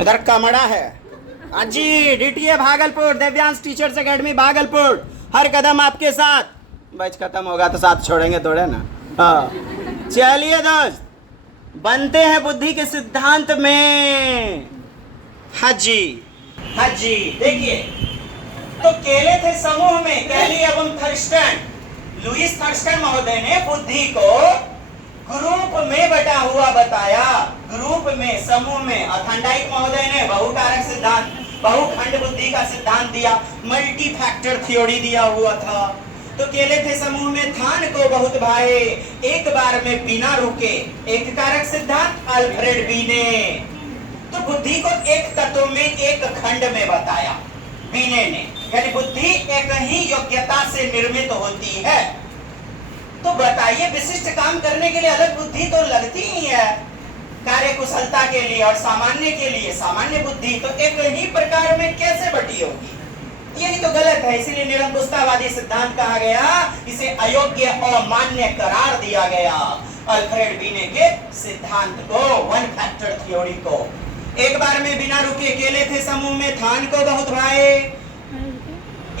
इधर कमरा है। अजी DTA Bhagalpur, Divyansh teachers academy Bhagalpur, हर कदम आपके साथ। बैच खत्म होगा तो साथ छोड़ेंगे थोड़े ना। हाँ चलिए दोस्त, बनते हैं बुद्धि के सिद्धांत में। हाँ जी देखिए, तो केले थे समूह में, कैली एवं थर्स्टन। लुईस थर्स्टन महोदय ने बुद्धि को ग्रुप में बटा हुआ बताया, ग्रुप में, समूह में। अथांडाइक महोदय ने बहुकारक सिद्धांत, बहुखंड बुद्धि का सिद्धांत दिया, मल्टी फैक्टर थ्योरी दिया हुआ था। तो केले थे समूह में, थान को बहुत भाए, एक बार में बिना रुके, एक कारक सिद्धांत अल्फ्रेड बीने। तो बुद्धि को एक तत्व में, एक खंड में बताया बीने ने। यानी बुद्धि एक ही योग्यता से निर्मित होती है। तो बताइए, विशिष्ट काम करने के लिए अलग बुद्धि तो लगती ही है, कार्य कुशलता के लिए और सामान्य के लिए सामान्य बुद्धि, तो एक ही प्रकार में कैसे बटी होगी? यही तो गलत है। इसीलिए निरंकुशतावादी सिद्धांत कहा गया, इसे अयोग्य अमान्य करार दिया गया। अल्फ्रेड बीने के सिद्धांत को, वन फैक्टर थ्योरी को। एक बार में बिना रुके, केले थे समूह में, थान को बहुत भाए,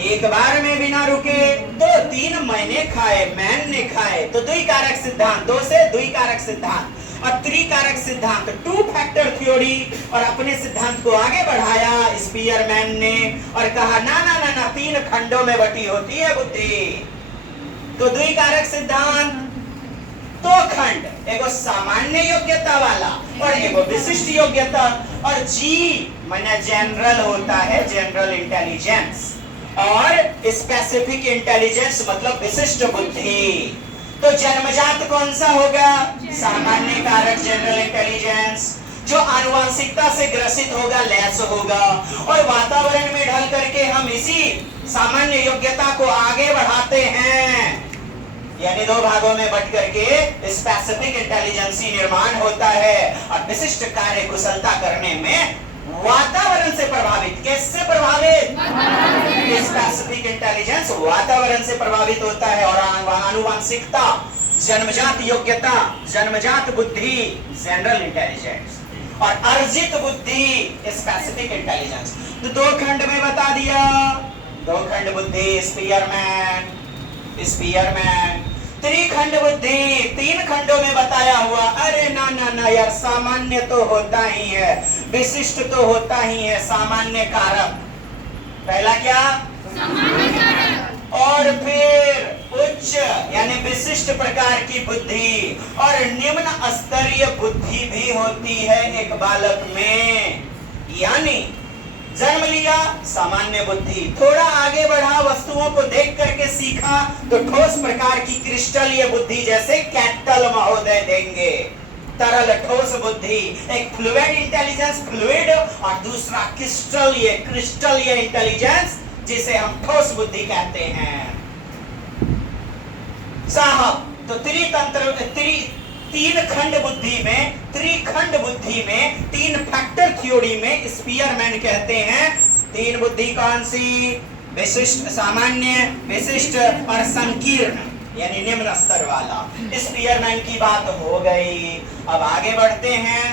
एक बार में बिना रुके, 2-3 महीने खाए, मैन ने खाए। तो द्विकारक सिद्धांत, 2 से द्विकारक सिद्धांत और त्रिकारक सिद्धांत, 2 फैक्टर थ्योरी। और अपने सिद्धांत को आगे बढ़ाया स्पीयरमैन ने और कहा ना ना ना ना, 3 खंडों में बटी होती है बुद्धि। तो द्विकारक सिद्धांत 2 खंड, एगो सामान्य योग्यता वाला और एगो विशिष्ट योग्यता। और जी माने जनरल होता है, जनरल इंटेलिजेंस, और स्पेसिफिक इंटेलिजेंस मतलब विशिष्ट बुद्धि। तो जन्मजात कौन सा होगा? सामान्य कारक, जनरल इंटेलिजेंस। जो आनुवंशिकता से ग्रसित होगा, लेस होगा। और वातावरण में ढल करके हम इसी सामान्य योग्यता को आगे बढ़ाते हैं, यानी 2 भागों में बट करके स्पेसिफिक इंटेलिजेंस निर्माण होता है। और विशिष्ट कार्य कुशलता करने में वातावरण से प्रभावित, किससे प्रभावित? स्पेसिफिक इंटेलिजेंस वातावरण से प्रभावित होता है। और आनुवंशिकता, जन्मजात योग्यता, जन्मजात बुद्धि, जनरल इंटेलिजेंस, और अर्जित बुद्धि, स्पेसिफिक इंटेलिजेंस। तो 2 खंड में बता दिया, 2 खंड बुद्धि, स्पीयरमैन। त्रिखंड बुद्धि, 3 खंडों में बताया हुआ। अरे ना ना ना यार, सामान्य तो होता ही है, विशिष्ट तो होता ही है, सामान्य कारक। पहला क्या? सामान्य कारक। और फिर उच्च यानी विशिष्ट प्रकार की बुद्धि और निम्न स्तरीय बुद्धि भी होती है एक बालक में। यानी जन्म लिया, सामान्य बुद्धि, थोड़ा आगे बढ़ा, वस्तुओं को देख करके सीखा, तो ठोस प्रकार की क्रिस्टलीय बुद्धि, जैसे कैटल महोदय देंगे, तरल ठोस बुद्धि। एक फ्लूइड इंटेलिजेंस, फ्लूइड, और दूसरा क्रिस्टलीय इंटेलिजेंस, जिसे हम ठोस बुद्धि कहते हैं साहब। तो तीन खंड बुद्धि में, त्रिखंड बुद्धि में, 3 फैक्टर थ्योरी में स्पीयरमैन कहते हैं 3 बुद्धि कौन सी? विशिष्ट, सामान्य, विशिष्ट और संकीर्ण, यानी निम्न स्तर वाला। स्पीयरमैन की बात हो गई। अब आगे बढ़ते हैं।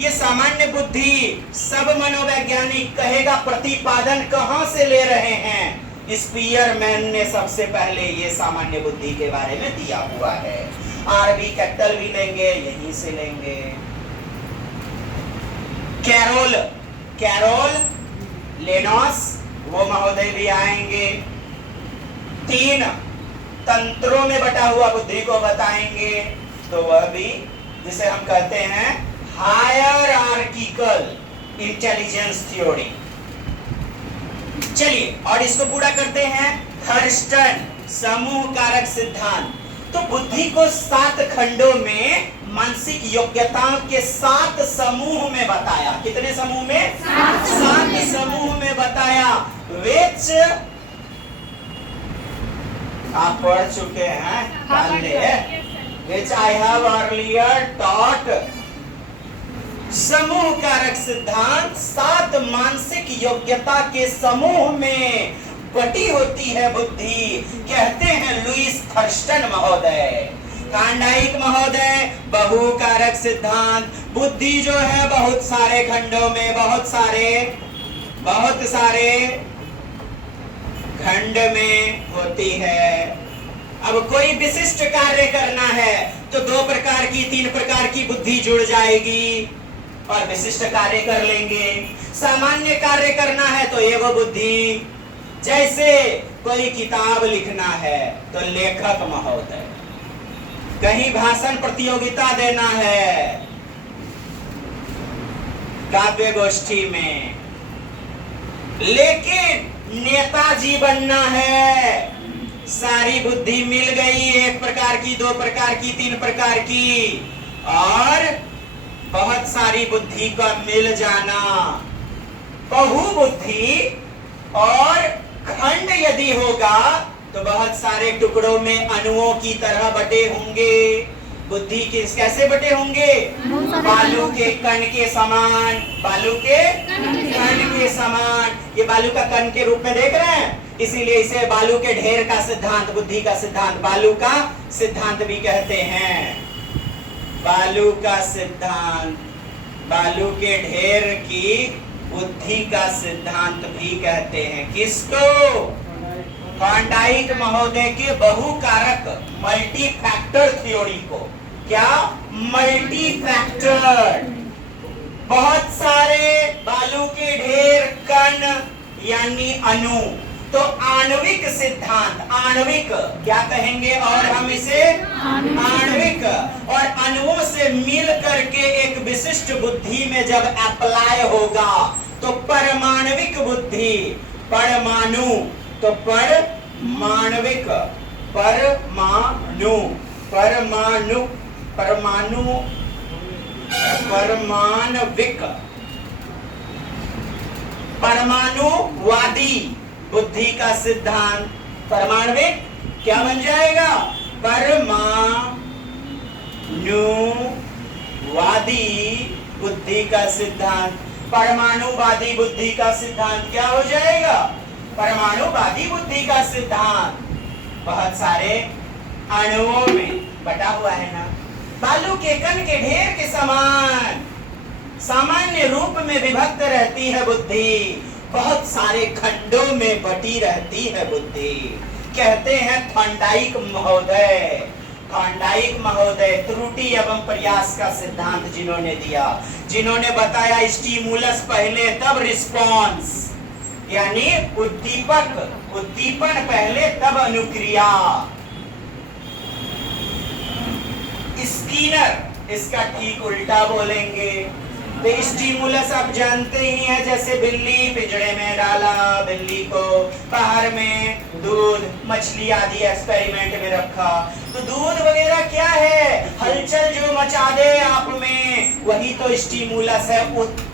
ये सामान्य बुद्धि सब मनोवैज्ञानिक कहेगा प्रतिपादन कहां से ले रहे हैं? स्पीयरमैन ने सबसे पहले ये सामान्य बुद्धि के बारे में दिया हुआ है। आरबी कैपिटल भी लेंगे, यहीं से लेंगे। कैरोल लेनॉस, वो महोदय भी आएंगे। 3 तंत्रों में बटा हुआ बुद्धि को बताएंगे, तो वह भी, जिसे हम कहते हैं हायरार्किकल इंटेलिजेंस थ्योरी। चलिए, और इसको पूरा करते हैं थर्स्टन समूह कारक सिद्धांत। तो बुद्धि को 7 खंडों में, मानसिक योग्यताओं के 7 समूह में बताया। कितने समूह में? 7 समूह में बताया। विच आप पढ़ चुके हैं पहले, विच आई हैव अर्लियर टॉट। समूह कारक सिद्धांत 7 मानसिक योग्यता के समूह में बटी होती है बुद्धि, कहते हैं लुईस थर्स्टन महोदय। थॉर्नडाइक महोदय बहुकारक सिद्धांत, बुद्धि जो है बहुत सारे खंडों में, बहुत सारे खंड में होती है। अब कोई विशिष्ट कार्य करना है तो 2 प्रकार की 3 प्रकार की बुद्धि जुड़ जाएगी और विशिष्ट कार्य कर लेंगे। सामान्य कार्य करना है तो एगो बुद्धि, जैसे कोई किताब लिखना है तो लेखक महोदय, कहीं भाषण प्रतियोगिता देना है काव्य गोष्ठी में, लेकिन नेताजी बनना है, सारी बुद्धि मिल गई, 1 प्रकार की 2 प्रकार की 3 प्रकार की, और बहुत सारी बुद्धि का मिल जाना। बहुबुद्धि और खंड यदि होगा तो बहुत सारे टुकड़ों में अणुओं की तरह बटे होंगे। बुद्धि किस कैसे बटे होंगे? बालू के कण के समान, बालू के कण के समान। ये बालू का कण के रूप में देख रहे हैं, इसीलिए इसे बालू के ढेर का सिद्धांत, बुद्धि का सिद्धांत, बालू का सिद्धांत भी कहते हैं। बालू का सिद्धांत, बालू के ढेर की बुद्धि का सिद्धांत भी कहते हैं। किसको? थॉर्नडाइक महोदय के बहुकारक मल्टी फैक्टर थ्योरी को। क्या? मल्टी फैक्टर, बहुत सारे बालू के ढेर, कण यानी अणु। तो आणविक सिद्धांत, आणविक क्या कहेंगे और हम इसे? आणविक। और अणुओं से मिल करके एक विशिष्ट बुद्धि में जब अप्लाई होगा तो परमाणविक बुद्धि, परमाणु, तो परमाणविक, परमाणु, परमाणु, परमाणु, परमाणविक, परमाणुवादी बुद्धि का सिद्धांत। परमाणविक क्या बन जाएगा? परमाणुवादी बुद्धि का सिद्धांत। परमाणुवादी बुद्धि का सिद्धांत क्या हो जाएगा? परमाणुवादी बुद्धि का सिद्धांत बहुत सारे अणुओं में बटा हुआ है ना, बालू के कण के ढेर के समान सामान्य रूप में विभक्त रहती है बुद्धि, बहुत सारे खंडों में बटी रहती है बुद्धि। कहते हैं थॉर्नडाइक महोदय, थॉर्नडाइक महोदय त्रुटि एवं प्रयास का सिद्धांत जिन्होंने दिया, जिन्होंने बताया स्टिमुलस पहले तब रिस्पॉन्स, यानी उद्दीपक, उद्दीपन पहले तब अनुक्रिया। स्किनर इसका ठीक उल्टा बोलेंगे। तो स्टिमुलस आप जानते ही हैं, जैसे बिल्ली पिंजरे में डाला, बिल्ली को बाहर में दूध, मछली आदि एक्सपेरिमेंट में रखा, तो दूध वगैरह क्या है? हलचल जो मचा दे आप में, वही तो स्टिमुलस है,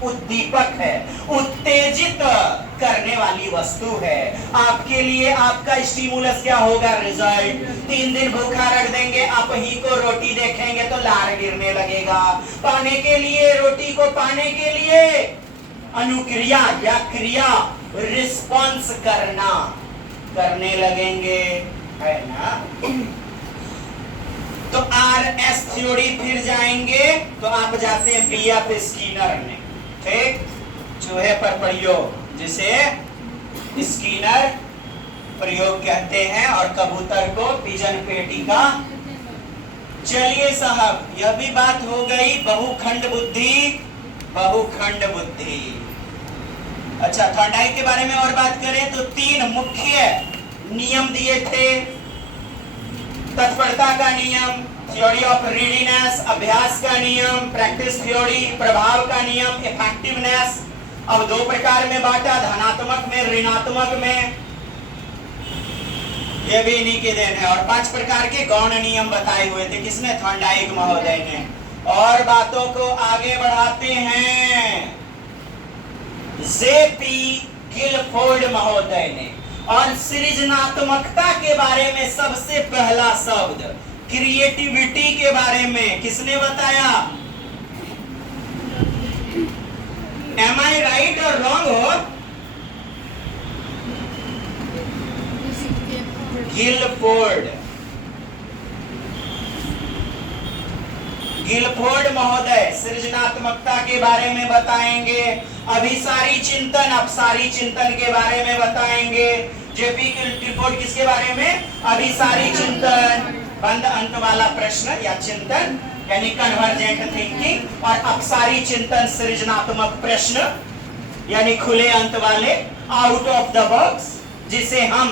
उद्दीपक है, उत्तेजित करने वाली वस्तु है। आपके लिए आपका स्टिमुलस क्या होगा? रिजल्ट। 3 दिन भूखा रख देंगे, आप ही को रोटी देखेंगे तो लार गिरने लगेगा। पाने के लिए, रोटी को पाने के लिए अनुक्रिया या क्रिया, रिस्पॉन्स करने लगेंगे, है ना। तो RS थ्योरी फिर जाएंगे तो आप जाते हैं BF स्किनर ने, ठीक, चूहे पर प्रयोग, जिसे स्किनर प्रयोग कहते हैं, और कबूतर को पिजन पेटी का। चलिए साहब, यह भी बात हो गई बहुखंड बुद्धि, बहुखंड बुद्धि। अच्छा, थॉर्नडाइक के बारे में और बात करें तो 3 मुख्य नियम दिए थे। तत्परता का नियम, थ्योरी ऑफ रीडीनेस, अभ्यास का नियम, प्रैक्टिस थ्योरी, प्रभाव का नियम, इफेक्टिवनेस। अब 2 प्रकार में बांटा, धनात्मक में, ऋणात्मक में, ये भी इन्हीं के देन है। और 5 प्रकार के गौण नियम बताए हुए थे, किसने? थॉर्नडाइक महोदय ने। और बातों को आगे बढ़ाते हैं JP गिलफोर्ड महोदय ने। और सृजनात्मकता के बारे में सबसे पहला शब्द, क्रिएटिविटी के बारे में किसने बताया? Am I right or wrong हो? गिलफोर्ड। गिलफोर्ड महोदय सृजनात्मकता के बारे में बताएंगे, अभिसारी चिंतन अपसारी चिंतन के बारे में बताएंगे। जेपी गिलफोर्ड किसके बारे में? अभिसारी चिंतन, बंद अंत वाला प्रश्न या चिंतन यानी कन्वर्जेंट थिंकिंग, और अपसारी चिंतन सृजनात्मक प्रश्न यानी खुले अंत वाले, आउट ऑफ द बॉक्स, जिसे हम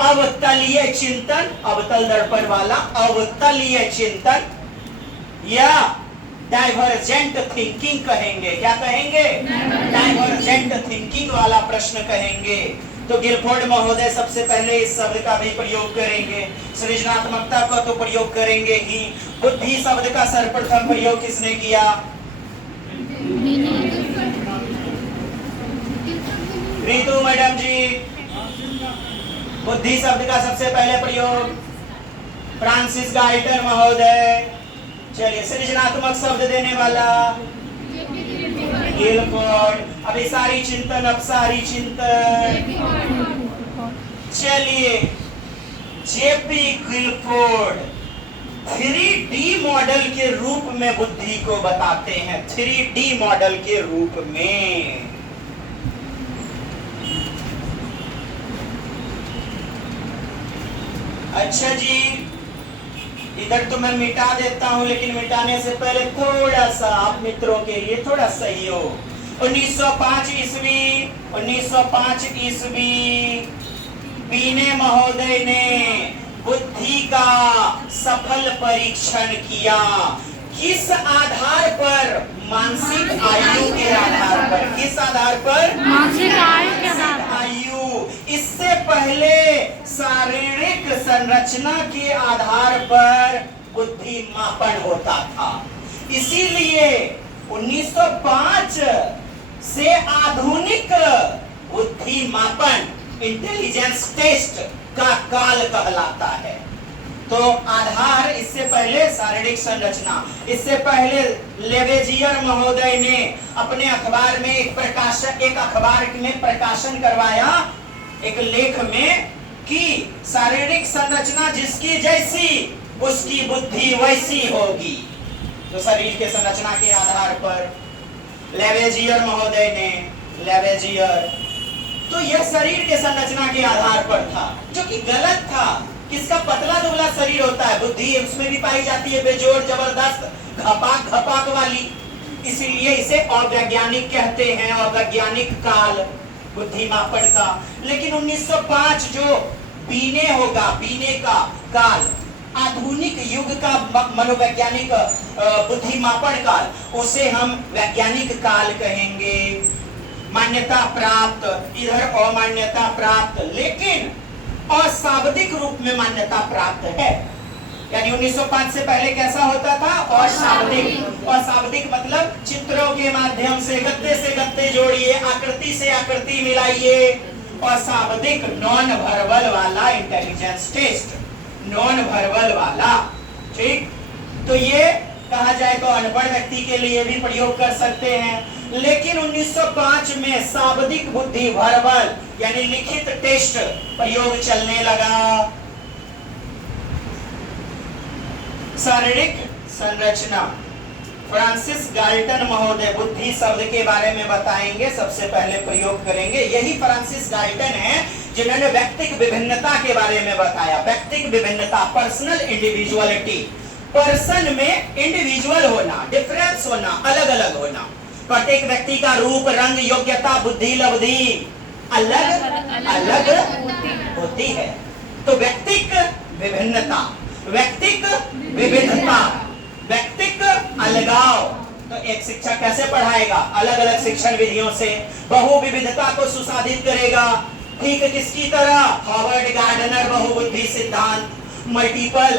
अवतलीय चिंतन, अवतल दर्पण वाला अवतलीय चिंतन या डाइवर्जेंट थिंकिंग कहेंगे। क्या कहेंगे? डाइवर्जेंट थिंकिंग वाला प्रश्न कहेंगे। तो गिलफोर्ड महोदय सबसे पहले इस शब्द का भी प्रयोग करेंगे, सृजनात्मकता का तो प्रयोग करेंगे ही। बुद्धि शब्द का सर्वप्रथम प्रयोग किसने किया? रितु मैडम जी। बुद्धि शब्द का सबसे पहले प्रयोग फ्रांसिस गाल्टन महोदय। चलिए, सृजनात्मक शब्द देने वाला गिलफोर्ड। अभिसारी चिंतन अपसारी चिंतन, चलिए, जेपी गिलफोर्ड 3D मॉडल के रूप में बुद्धि को बताते हैं, 3D मॉडल के रूप में। अच्छा जी, इधर तो मैं मिटा देता हूं, लेकिन मिटाने से पहले थोड़ा सा आप मित्रों के लिए थोड़ा सहयोग। 1905 ईस्वी बीने महोदय ने बुद्धि का सफल परीक्षण किया। किस आधार पर? मानसिक आयु के आधार पर। किस आधार पर? मानसिक आयु के आधार पर। आयु। इससे पहले शारीरिक संरचना के आधार पर बुद्धि मापन होता था। इसीलिए 1905 से आधुनिक बुद्धि मापन, इंटेलिजेंस टेस्ट का काल कहलाता है। तो आधार, इससे पहले शारीरिक संरचना, इससे पहले लेवेजियर महोदय ने अपने अखबार में एक अखबार में प्रकाशन करवाया एक लेख में कि शारीरिक संरचना जिसकी जैसी उसकी बुद्धि वैसी होगी। तो शरीर के संरचना के आधार पर लेवेजियर महोदय ने, तो यह शरीर के संरचना के आधार पर था, जो कि गलत था। किसका पतला दुबला शरीर होता है, बुद्धि उसमें भी पाई जाती है बेजोड़ जबरदस्त घपाक वाली, इसीलिए इसे अवैज्ञानिक कहते हैं, अवैज्ञानिक काल बुद्धि मापन का। लेकिन 1905 जो बीने होगा, बीने का काल, आधुनिक युग का मनोवैज्ञानिक बुद्धि मापन काल, उसे हम वैज्ञानिक काल कहेंगे। मान्यता प्राप्त, इधर अमान्यता प्राप्त, लेकिन अशाब्दिक रूप में मान्यता प्राप्त है। यानी 1905 से पहले कैसा होता था? अशाब्दिक। अशाब्दिक मतलब चित्रों के माध्यम से गत्ते जोड़िए, आकृति से आकृति मिलाइए। अशाब्दिक, नॉन वर्बल वाला इंटेलिजेंस टेस्ट, नॉन वर्बल वाला, ठीक। तो ये कहा जाए तो अनपढ़ व्यक्ति के लिए भी प्रयोग कर सकते हैं। लेकिन 1905 में शाब्दिक बुद्धि, वर्बल यानी लिखित टेस्ट प्रयोग चलने लगा। शारीरिक संरचना, फ्रांसिस गाल्टन महोदय बुद्धि शब्द के बारे में बताएंगे, सबसे पहले प्रयोग करेंगे। यही फ्रांसिस गाल्टन है जिन्होंने व्यक्तिक विभिन्नता के बारे में बताया। व्यक्तिक विभिन्नता, पर्सनल इंडिविजुअलिटी, पर्सन में इंडिविजुअल होना, डिफरेंस होना, अलग अलग होना। प्रत्येक व्यक्ति का रूप, रंग, योग्यता, बुद्धि, लब्धि अलग अलग होती है। तो व्यक्तिक विभिन्नता, व्यक्तिक विविधता, व्यक्तिक अलगाव। तो एक शिक्षक कैसे पढ़ाएगा? अलग अलग शिक्षण विधियों से बहु विविधता को सुसाधित करेगा। ठीक किसकी तरह? हॉवर्ड गार्डनर बहुबुद्धि सिद्धांत, मल्टीपल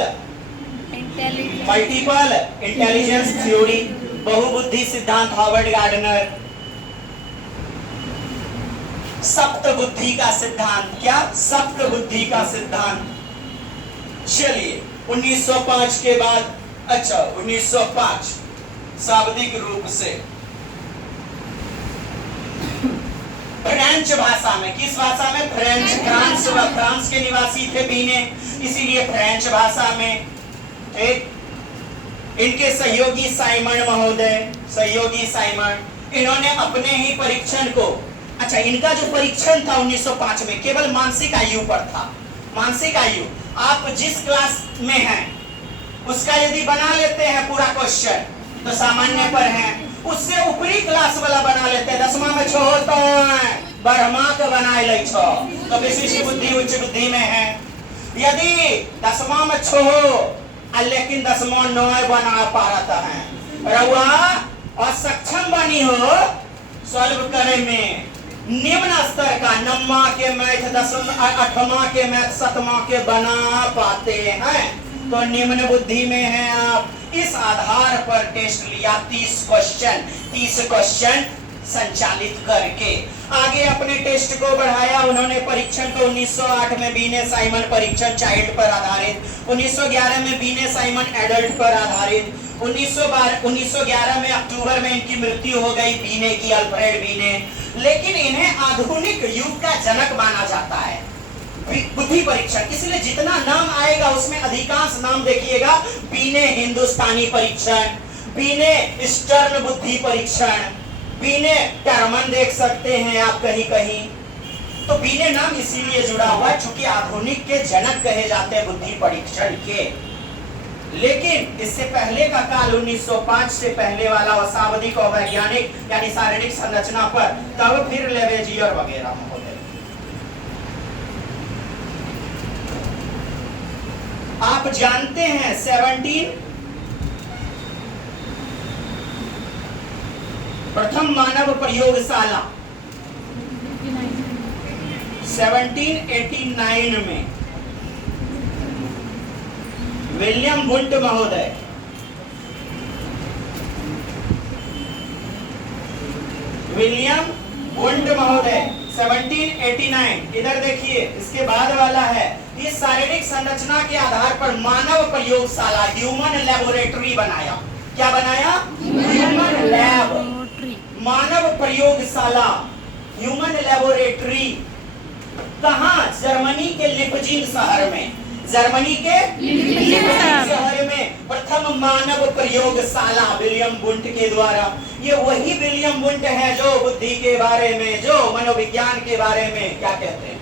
इंटेलिजेंस थ्योरी, बहुबुद्धि सिद्धांत हॉवर्ड गार्डनर। सप्त बुद्धि का सिद्धांत, क्या? सप्त बुद्धि का सिद्धांत। चलिए, 1905 के बाद, अच्छा 1905 शाब्दिक रूप से फ्रेंच भाषा में, किस भाषा में? फ्रेंच, फ्रांस के निवासी थे बीने, इसीलिए फ्रेंच भाषा में, ठीक। इनके सहयोगी साइमन महोदय, सहयोगी साइमन, इन्होंने अपने ही परीक्षण को, अच्छा इनका जो परीक्षण था 1905 में केवल मानसिक आयु पर था। मानसिक आयु, आप जिस क्लास में हैं उसका यदि बना लेते हैं पूरा क्वेश्चन तो सामान्य पर है, उससे ऊपरी क्लास वाला बना लेते हैं, 10वां में छो तो बरहमा के बनाए ले छो तो विशिष्ट बुद्धि उच्च बुद्धि में है। यदि 10वां में छो लेकिन 10वां 9 बना पा रहा है, रउआ असक्षम बनी हो सॉल्व करे में, निम्न स्तर का 9वां के मैथ 8वां के मैथ 7वां के बना पाते हैं तो निम्न बुद्धि में हैं आप। इस आधार पर टेस्ट लिया 30 क्वेश्चन संचालित करके आगे अपने टेस्ट को बढ़ाया। उन्होंने परीक्षण को 1908 में बीने साइमन परीक्षण चाइल्ड पर आधारित, 1911 में बीने साइमन एडल्ट पर आधारित, 1911 में अक्टूबर में इनकी मृत्यु हो गई बीने की, अल्फ्रेड बीने। लेकिन इन्हें आधुनिक युग का जनक माना जाता है बुद्धि परीक्षण, इसलिए जितना नाम आएगा उसमें अधिकांश नाम देखिएगा बीने हिंदुस्तानी परीक्षण, बीने ईस्टर्न बुद्धि परीक्षण, बीने टर्मन देख सकते हैं आप कहीं कहीं। तो बीने नाम इसीलिए जुड़ा हुआ है क्योंकि आधुनिक के जनक कहे जाते हैं बुद्धि परीक्षण के। लेकिन इससे पहले का काल 1905 से पहले वाला अशाब्दिक और वैज्ञानिक यानी शारीरिक संरचना पर, तब फिर लेवेजियर वगैरह होते। आप जानते हैं 17 प्रथम मानव प्रयोगशाला 1789 में विलियम वुंट महोदय, विलियम वुंट महोदय 1789, इधर देखिए इसके बाद वाला है। इस शारीरिक संरचना के आधार पर मानव प्रयोगशाला ह्यूमन लेबोरेटरी बनाया। क्या बनाया? ह्यूमन लैब, मानव प्रयोगशाला ह्यूमन लेबोरेटरी। कहां? जर्मनी के लिपजिंग शहर में, जर्मनी के लिपजिंग शहर में प्रथम मानव प्रयोगशाला विलियम वुंट के द्वारा। ये वही विलियम वुंट है जो बुद्धि के बारे में, जो मनोविज्ञान के बारे में क्या कहते हैं।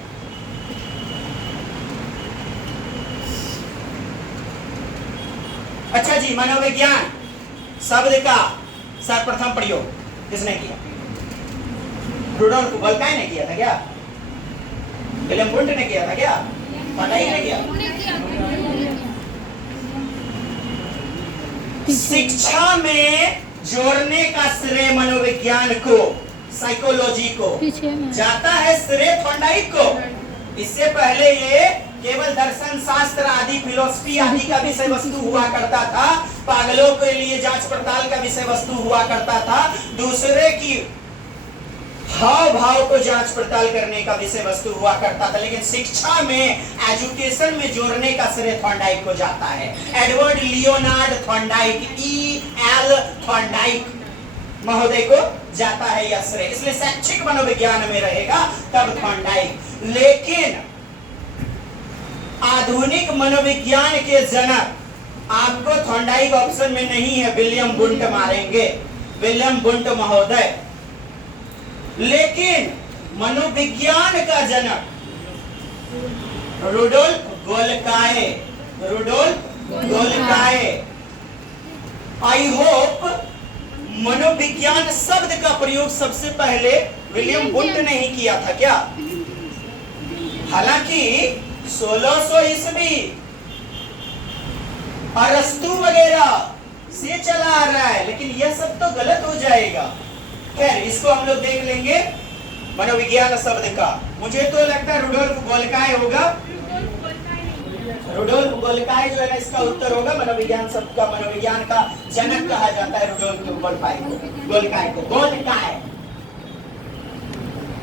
अच्छा जी, मनोविज्ञान शब्द का सर्वप्रथम प्रयोग किसने किया? रुडोल्फ वोल्काई ने किया था क्या? विलियम वुंट ने किया था क्या? पता ही नहीं किया। शिक्षा में जोड़ने का श्रेय मनोविज्ञान को, साइकोलॉजी को जाता है, श्रेय थॉर्नडाइक को। इससे पहले ये केवल दर्शन शास्त्र आदि, फिलोसफी आदि का विषय वस्तु हुआ करता था, पागलों के लिए जांच पड़ताल का विषय वस्तु हुआ करता था, दूसरे की हाव भाव को जांच पड़ताल करने का विषय वस्तु हुआ करता था। लेकिन शिक्षा में, एजुकेशन में जोड़ने का श्रेय थॉर्नडाइक को जाता है। Edward Leonard Thorndike, E.L. Thorndike महोदय को जाता है यह श्रेय, इसलिए शैक्षिक मनोविज्ञान में रहेगा तब थॉर्नडाइक। लेकिन आधुनिक मनोविज्ञान के जनक आपको थॉर्नडाइक ऑप्शन में नहीं है, विलियम वुंट मारेंगे, विलियम वुंट महोदय। लेकिन मनोविज्ञान का जनक रुडोल्फ गोल्काय, रुडोल्फ गोल्काय। आई होप मनोविज्ञान शब्द का प्रयोग सबसे पहले विलियम वुंट ने ही किया था क्या? हालांकि 1600 ईस्वी अरस्तु वगैरह से चला आ रहा है, लेकिन यह सब तो गलत हो जाएगा। खैर, इसको हम लोग देख लेंगे मनोविज्ञान शब्द का। मुझे तो लगता है रुडोल्फ गोल्काय होगा, रुडोल्फ गोल्काय जो है ना इसका उत्तर होगा। मनोविज्ञान शब्द का, मनोविज्ञान का जनक कहा जाता है रुडोल्फ गोल्काय को, गोल्काय को, गोल्काय।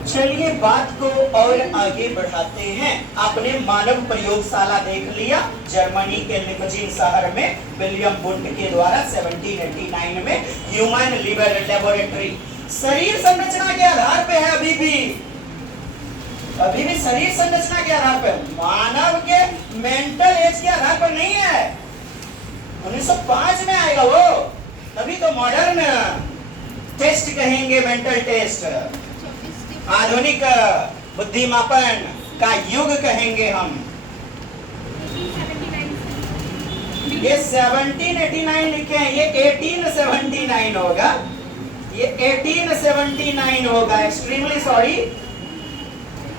चलिए बात को और आगे बढ़ाते हैं। आपने मानव प्रयोगशाला देख लिया, जर्मनी के लिपजिंग शहर में विलियम वुंट के द्वारा 1789 में ह्यूमन लेबोरेटरी। शरीर संरचना के आधार पे है, अभी भी शरीर संरचना के आधार पर, मानव के मेंटल एज के आधार पर नहीं है। 1905 में आएगा वो, तभी तो मॉडर्न टेस्ट कहेंगे, मेंटल टेस्ट, आधुनिक बुद्धिमापन का युग कहेंगे हम। ये 1789 लिखे हैं, ये 1879 होगा, ये 1879 होगा। एक्सट्रीमली सॉरी,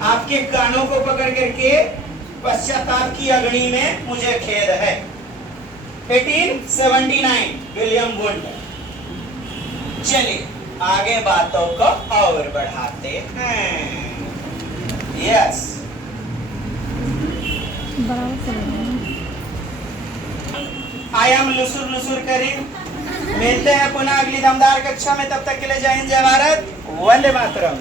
आपके कानों को पकड़ करके पश्चाताप की अग्नि में मुझे खेद है। 1879 विलियम वुड। चलिए आगे बातों को और बढ़ाते हैं। यस, आई एम लुसुर लुसुर करीम। मिलते हैं पुनः अगली दमदार कक्षा में, तब तक के लिए जय हिंद, जय भारत, वंदे मातरम।